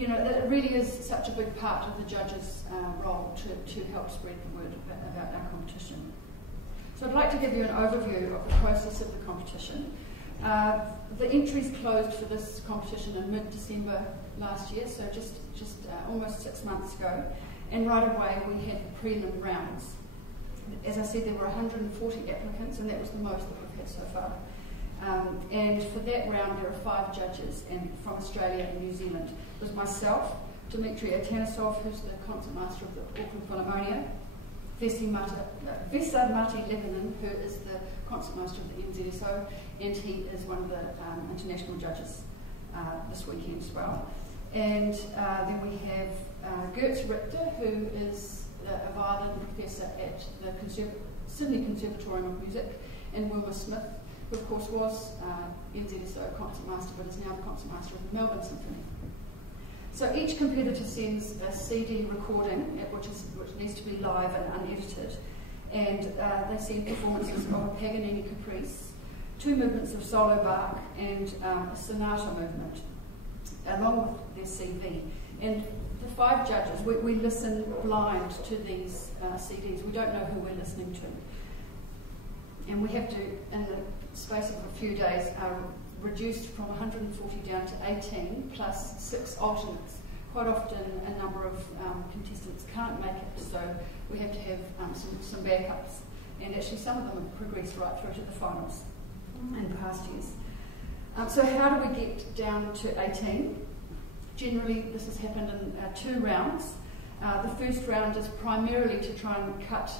you know, it really is such a big part of the judges' role to help spread the word about our competition. So I'd like to give you an overview of the process of the competition. The entries closed for this competition in mid-December last year, so just almost 6 months ago, and right away we had prelim rounds. As I said, there were 140 applicants, and that was the most that we've had so far. And for that round, there are 5 judges and from Australia and New Zealand. It was myself, Dmitry Atanesov, who's the concertmaster of the Auckland Philharmonia, Vesad Mati Lebanon, who is the concertmaster of the MZSO, and he is one of the international judges this weekend as well. And then we have Gertz Richter, who is a violin professor at the Sydney Conservatorium of Music, and Wilma Smith, who of course was NZSO concertmaster, but is now the concertmaster of the Melbourne Symphony. So each competitor sends a CD recording, which needs to be live and unedited, and they send performances of a Paganini Caprice, 2 movements of solo Bach, and a sonata movement, along with their CV. And the 5 judges, we listen blind to these CDs. We don't know who we're listening to. And we have to, in the space of a few days, reduced from 140 down to 18, plus 6 alternates. Quite often a number of contestants can't make it, so we have to have some backups. And actually some of them have progressed right through to the finals in past years. So how do we get down to 18? Generally, this has happened in 2 rounds. The first round is primarily to try and cut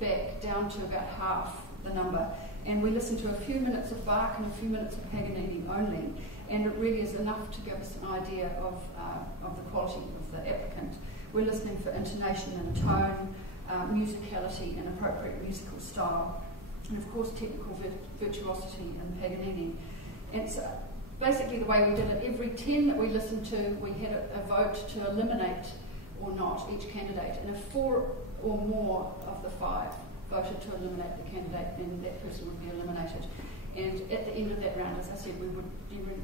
back down to about half the number. And we listen to a few minutes of Bach and a few minutes of Paganini only. And it really is enough to give us an idea of the quality of the applicant. We're listening for intonation and tone, musicality and appropriate musical style. And of course, technical virtuosity in Paganini. And so, basically the way we did it, every 10 that we listened to, we had a vote to eliminate or not each candidate. And if 4 or more of the 5 voted to eliminate the candidate, then that person would be eliminated. And at the end of that round, as I said, we would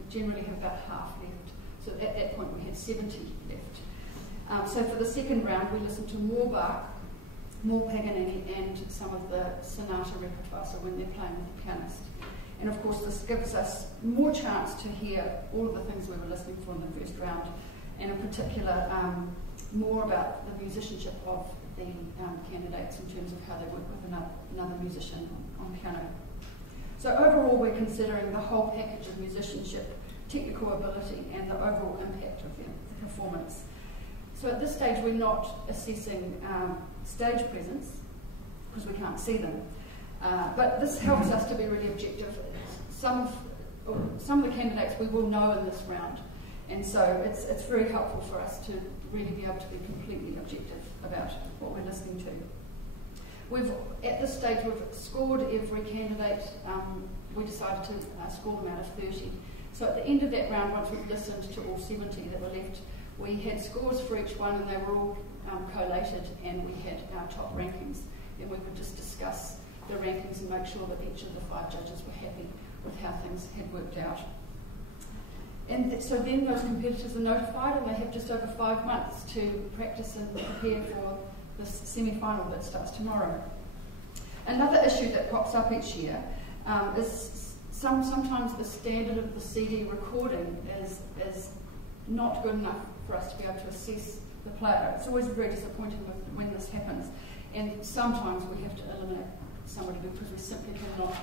generally have about half left. So at that point, we had 70 left. So for the second round, we listened to more Bach, more Paganini, and some of the sonata repertoire, so when they're playing with the pianist. And of course, this gives us more chance to hear all of the things we were listening for in the first round, and in particular, more about the musicianship of the candidates in terms of how they work with another musician on piano. So overall, we're considering the whole package of musicianship, technical ability, and the overall impact of the performance. So at this stage, we're not assessing stage presence, because we can't see them. But this helps us to be really objective. Some of the candidates we will know in this round, and so it's very helpful for us to really be able to be completely objective about what we're listening to. At this stage, we've scored every candidate. We decided to score them out of 30. So at the end of that round, once we've listened to all 70 that were left, we had scores for each one, and they were all collated, and we had our top rankings. And we would just discuss the rankings and make sure that each of the 5 judges were happy with how things had worked out. And so then those competitors are notified, and they have just over 5 months to practice and prepare for the semi-final that starts tomorrow. Another issue that pops up each year is sometimes the standard of the CD recording is not good enough for us to be able to assess the player. It's always very disappointing when this happens, and sometimes we have to eliminate somebody because we simply cannot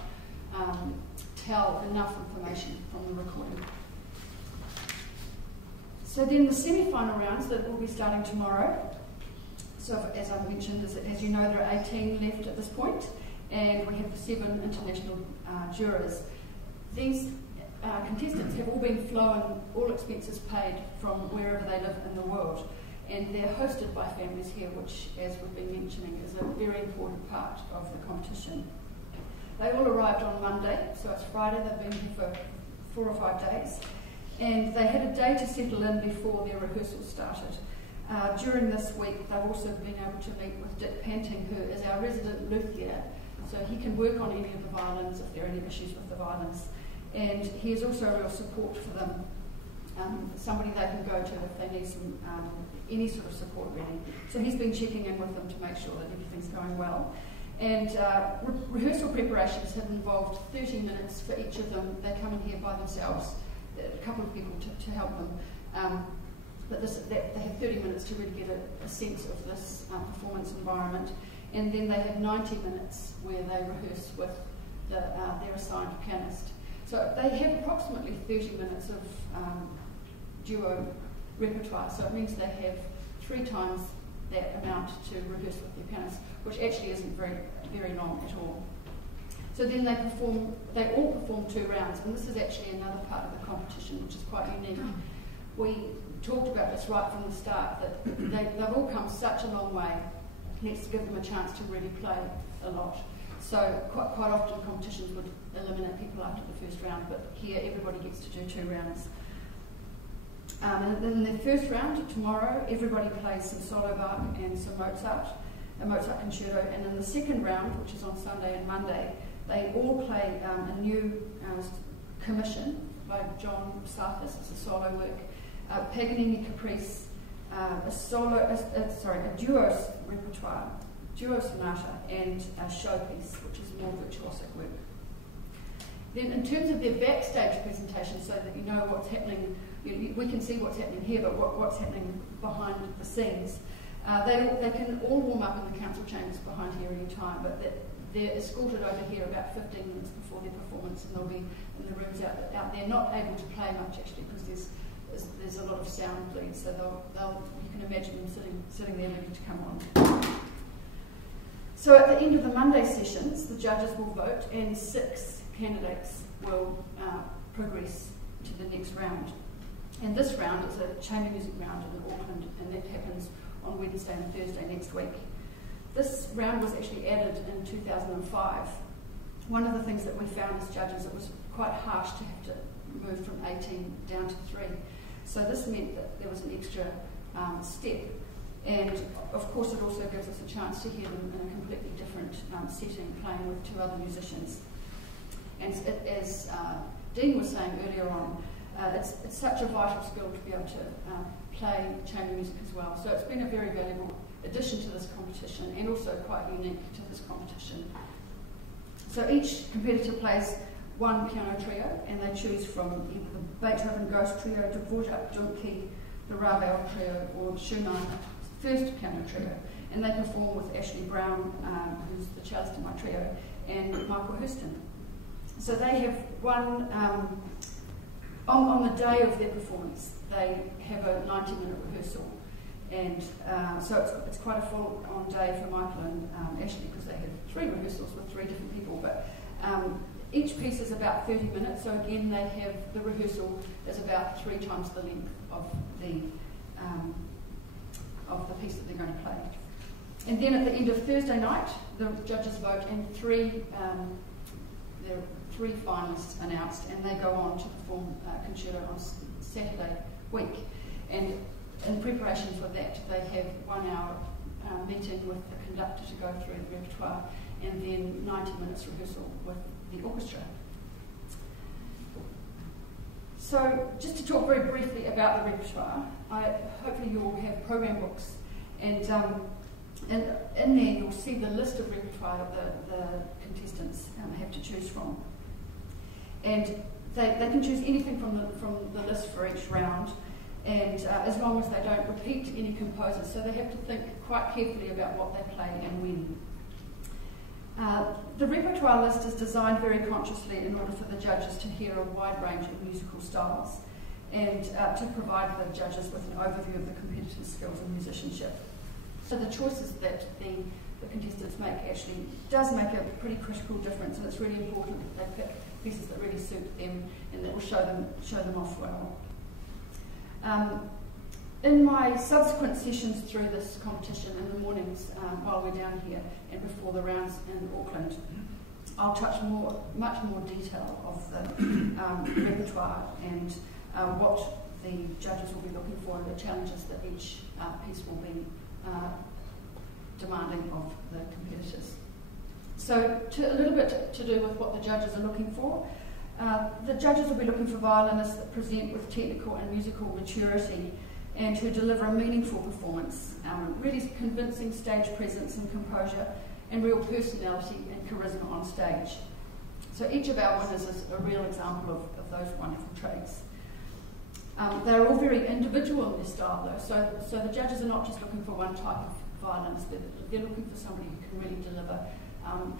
tell enough information from the recording. So then the semi-final rounds that will be starting tomorrow. So as I mentioned, as you know, there are 18 left at this point, and we have the 7 international jurors. These contestants have all been flown, all expenses paid from wherever they live in the world, and they're hosted by families here, which, as we've been mentioning, is a very important part of the competition. They all arrived on Monday, so it's Friday. They've been here for 4 or 5 days, and they had a day to settle in before their rehearsal started. During this week, they've also been able to meet with Dick Panting, who is our resident luthier, so he can work on any of the violins if there are any issues with the violins. And he is also a real support for them somebody they can go to if they need some any sort of support really. So he's been checking in with them to make sure that everything's going well. And rehearsal preparations have involved 30 minutes for each of them. They come in here by themselves, a couple of people to help them. But they have 30 minutes to really get a sense of this performance environment. And then they have 90 minutes where they rehearse with their assigned pianist. So they have approximately 30 minutes of duo repertoire. So it means they have 3 times that amount to rehearse with their pianist, which actually isn't very long at all. So then they all perform 2 rounds, and this is actually another part of the competition, which is quite unique. We talked about this right from the start, that they've all come such a long way. Let's give them a chance to really play a lot. So quite often competitions would eliminate people after the first round, but here everybody gets to do 2 rounds. And then the first round, tomorrow, everybody plays some solo Bach and some Mozart, a Mozart concerto. And in the second round, which is on Sunday and Monday, they all play a new commission by John Sarthis. It's a solo work, Paganini Caprice, a duo repertoire, duo sonata, and a showpiece, which is more virtuosic work. Then in terms of their backstage presentation, so that you know what's happening, we can see what's happening here, but what's happening behind the scenes. They can all warm up in the council chambers behind here any time, but they're escorted over here about 15 minutes before their performance, and they'll be in the rooms out there, not able to play much actually, because there's a lot of sound bleed, so you can imagine them sitting there ready to come on. So at the end of the Monday sessions, the judges will vote, and 6 candidates will progress to the next round. And this round is a chamber music round in Auckland, and that happens on Wednesday and Thursday next week. This round was actually added in 2005. One of the things that we found as judges, it was quite harsh to have to move from 18 down to 3. So this meant that there was an extra step. And of course it also gives us a chance to hear them in a completely different setting, playing with 2 other musicians. And as Dean was saying earlier on, it's such a vital skill to be able to play chamber music as well. So it's been a very valuable addition to this competition, and also quite unique to this competition. So each competitor plays 1 piano trio, and they choose from either the Beethoven Ghost Trio, the Dvorak Dunki, the Ravel Trio, or Schumann First Piano Trio. And they perform with Ashley Brown, who's the cellist in my trio, and Michael Hurston. So they have one, on the day of their performance, they have a 90-minute rehearsal. And so it's quite a full-on day for Michael and Ashley, because they have 3 rehearsals with 3 different people. But each piece is about 30 minutes, so again they have the rehearsal is about 3 times the length of the piece that they're going to play. And then at the end of Thursday night, the judges vote, and there are 3 finalists announced, and they go on to perform concerto on Saturday week. And in preparation for that, they have 1 hour meeting with the conductor to go through the repertoire, and then 90 minutes rehearsal with the orchestra. So just to talk very briefly about the repertoire, hopefully you all have program books, and in there you'll see the list of repertoire that the contestants have to choose from. And they can choose anything from the list for each round, and as long as they don't repeat any composers, so they have to think quite carefully about what they play and when. The repertoire list is designed very consciously in order for the judges to hear a wide range of musical styles, and to provide the judges with an overview of the competitors' skills and musicianship. So the choices that the contestants make actually does make a pretty critical difference, and it's really important that they pick pieces that really suit them and that will show them off well. In my subsequent sessions through this competition in the mornings while we're down here and before the rounds in Auckland, I'll touch much more detail of the repertoire and what the judges will be looking for and the challenges that each piece will be demanding of the competitors. So a little bit to do with what the judges are looking for. The judges will be looking for violinists that present with technical and musical maturity and who deliver a meaningful performance, really convincing stage presence and composure, and real personality and charisma on stage. So each of our winners is a real example of those wonderful traits. They're all very individual in their style though, so the judges are not just looking for one type of violinist, they're looking for somebody who can really deliver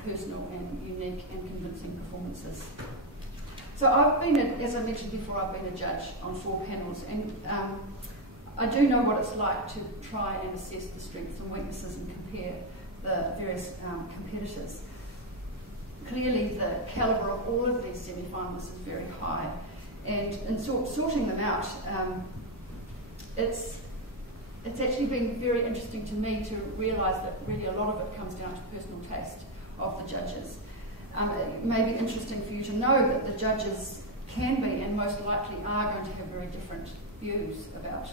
personal and unique and convincing performances. So I've been, as I mentioned before, I've been a judge on 4 panels, and I do know what it's like to try and assess the strengths and weaknesses and compare the various competitors. Clearly the calibre of all of these semi-finalists is very high, and in sorting them out, it's actually been very interesting to me to realise that really a lot of it comes down to personal taste of the judges. It may be interesting for you to know that the judges can be and most likely are going to have very different views about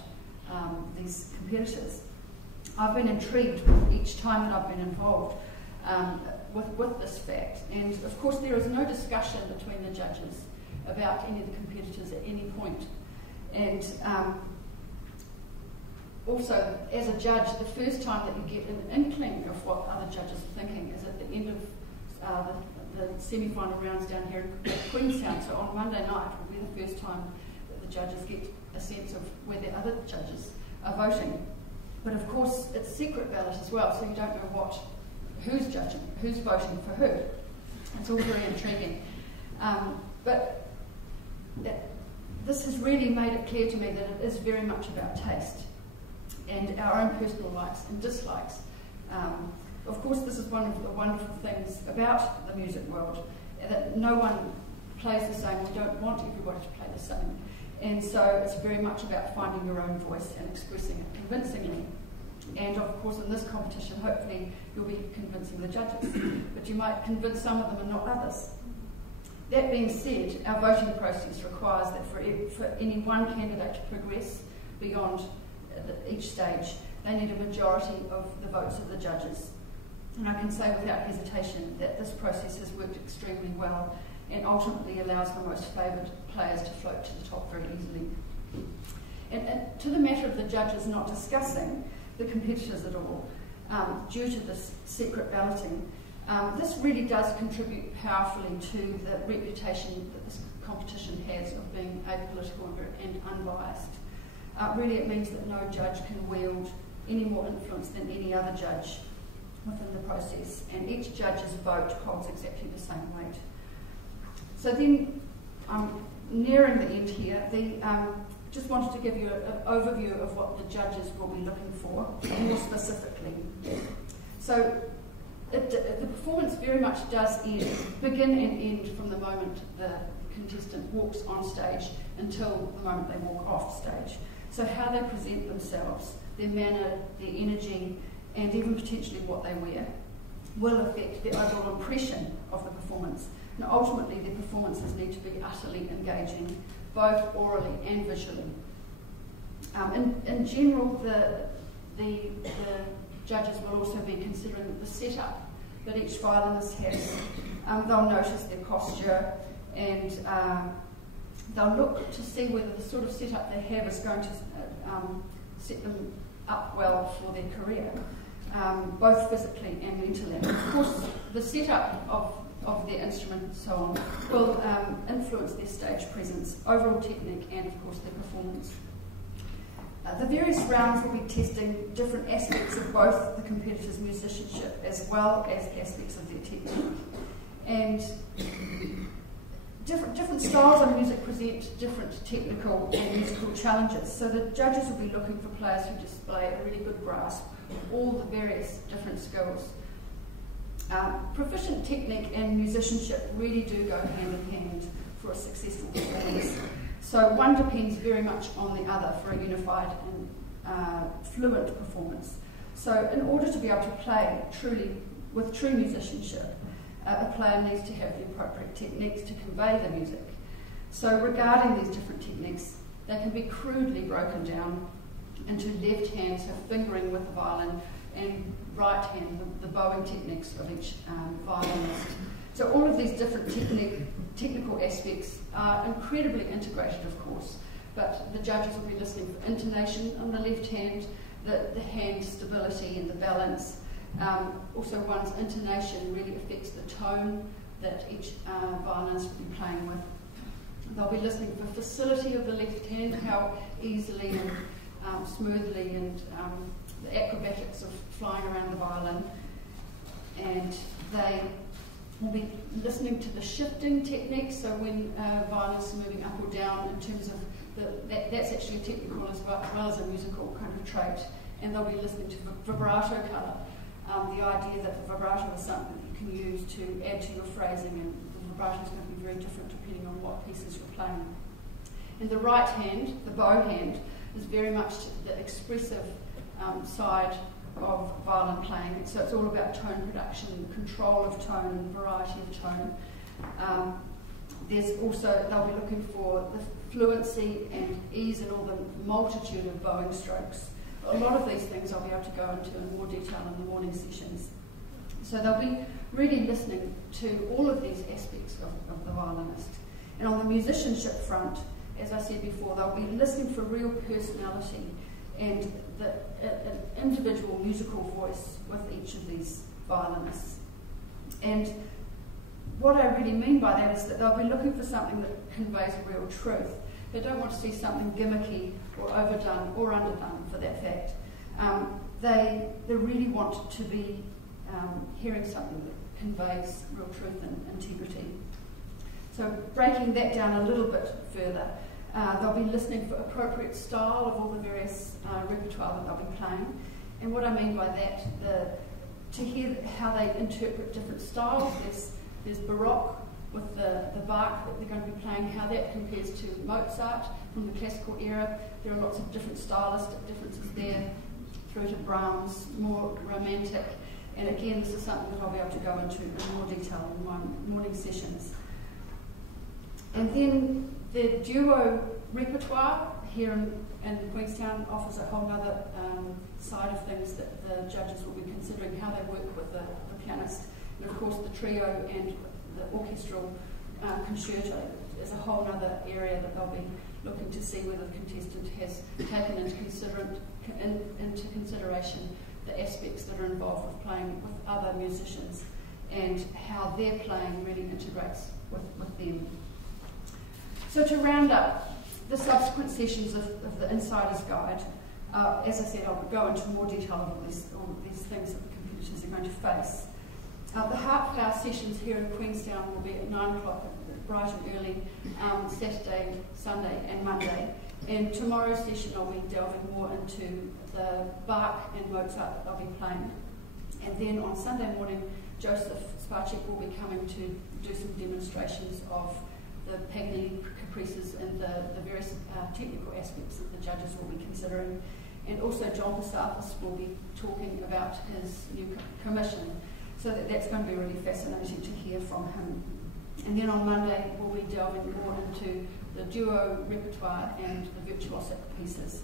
these competitors. I've been intrigued with each time that I've been involved with this fact, and of course there is no discussion between the judges about any of the competitors at any point. And also, as a judge, the first time that you get an inkling of what other judges are thinking is at the end of the semi-final rounds down here at Queenstown. So on Monday night will be the first time that the judges get a sense of where the other judges are voting. But of course, it's secret ballot as well, so you don't know who's judging, who's voting for who. It's all very intriguing. But this has really made it clear to me that it is very much about taste and our own personal likes and dislikes. Of course, this is one of the wonderful things about the music world, that no one plays the same. We don't want everybody to play the same. And so it's very much about finding your own voice and expressing it convincingly. And of course, in this competition, hopefully you'll be convincing the judges, but you might convince some of them and not others. That being said, our voting process requires that for any one candidate to progress beyond each stage, they need a majority of the votes of the judges. And I can say without hesitation that this process has worked extremely well and ultimately allows the most favoured players to float to the top very easily. And to the matter of the judges not discussing the competitors at all, due to this secret balloting, this really does contribute powerfully to the reputation that this competition has of being apolitical and unbiased. Really it means that no judge can wield any more influence than any other judge within the process, and each judge's vote holds exactly the same weight. So then, I'm nearing the end here. Just wanted to give you an overview of what the judges will be looking for, more specifically. So the performance very much does begin and end from the moment the contestant walks on stage until the moment they walk off stage. So how they present themselves, their manner, their energy, and even potentially what they wear will affect the overall impression of the performance. And ultimately, their performances need to be utterly engaging, both orally and visually. In general, the judges will also be considering the setup that each violinist has. They'll notice their posture, and they'll look to see whether the sort of setup they have is going to set them up well for their career, both physically and mentally. Of course, the setup of their instrument and so on will influence their stage presence, overall technique, and of course their performance. The various rounds will be testing different aspects of both the competitors' musicianship as well as aspects of their technique. And different styles of music present different technical and musical challenges. So the judges will be looking for players who display a really good grasp of all the various different skills. Proficient technique and musicianship really do go hand in hand for a successful performance. So one depends very much on the other for a unified and fluent performance. So in order to be able to play with true musicianship, a player needs to have the appropriate techniques to convey the music. So regarding these different techniques, they can be crudely broken down into left hand, so fingering with the violin, and right hand, the bowing techniques of each violinist. So all of these different technical aspects are incredibly integrated, of course, but the judges will be listening for intonation on the left hand, the hand stability and the balance. Also one's intonation really affects the tone that each violinist will be playing with. They'll be listening for facility of the left hand, how easily and smoothly, and the acrobatics of flying around the violin. And they will be listening to the shifting techniques, so when violinists are moving up or down in terms of that's actually a technical as well as a musical kind of trait. And they'll be listening to vibrato colour, the idea that the vibrato is something that you can use to add to your phrasing, and the vibrato is going to be very different depending on what pieces you're playing. And the right hand, the bow hand, is very much the expressive side of violin playing. So it's all about tone production, control of tone, variety of tone. There's also, they'll be looking for the fluency and ease in all the multitude of bowing strokes. A lot of these things I'll be able to go into in more detail in the morning sessions. So they'll be really listening to all of these aspects of the violinist. And on the musicianship front, as I said before, they'll be listening for real personality and an individual musical voice with each of these violinists. And what I really mean by that is that they'll be looking for something that conveys real truth. They don't want to see something gimmicky or overdone or underdone, for that fact. They really want to be hearing something that conveys real truth and integrity. So breaking that down a little bit further, they'll be listening for appropriate style of all the various repertoire that they'll be playing. And what I mean by that, to hear how they interpret different styles. There's Baroque with the Bach that they're going to be playing, how that compares to Mozart from the classical era. There are lots of different stylistic differences there, through to Brahms, more romantic. And again, this is something that I'll be able to go into in more detail in my morning sessions. And then the duo repertoire here in Queenstown offers a whole other side of things that the judges will be considering, how they work with the pianist. And of course the trio and the orchestral concerto is a whole other area that they'll be looking to see whether the contestant has taken into consideration the aspects that are involved with playing with other musicians and how their playing really integrates with them. So to round up the subsequent sessions of the Insider's Guide, as I said, I'll go into more detail of all these things that the competitors are going to face. The Harp Flower sessions here in Queenstown will be at 9 o'clock, bright and early, Saturday, Sunday and Monday. And tomorrow's session I'll be delving more into the Bach and Mozart that I'll be playing. And then on Sunday morning, Josef Spacek will be coming to do some demonstrations of the Paganini caprices and the various technical aspects that the judges will be considering. And also John Pasapis will be talking about his new commission. So that's going to be really fascinating to hear from him. And then on Monday, we'll be delving more into the duo repertoire and the virtuosic pieces.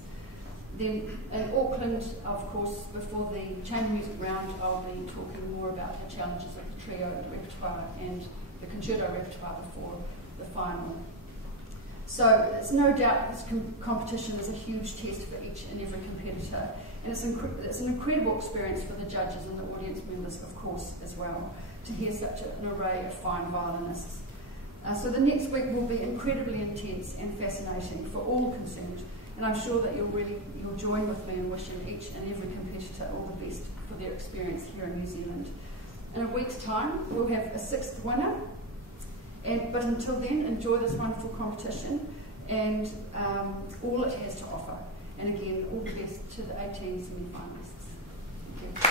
Then in Auckland, of course, before the chamber music round, I'll be talking more about the challenges of the trio repertoire and the concerto repertoire before the final. So it's no doubt this competition is a huge test for each and every competitor. And it's an incredible experience for the judges and the audience members, of course, as well, to hear such an array of fine violinists. So the next week will be incredibly intense and fascinating for all concerned, and I'm sure that you'll join with me in wishing each and every competitor all the best for their experience here in New Zealand. In a week's time, we'll have a 6th winner, but until then, enjoy this wonderful competition and all it has to offer. And again, all the best to the 18 semi-finalists. Thank you.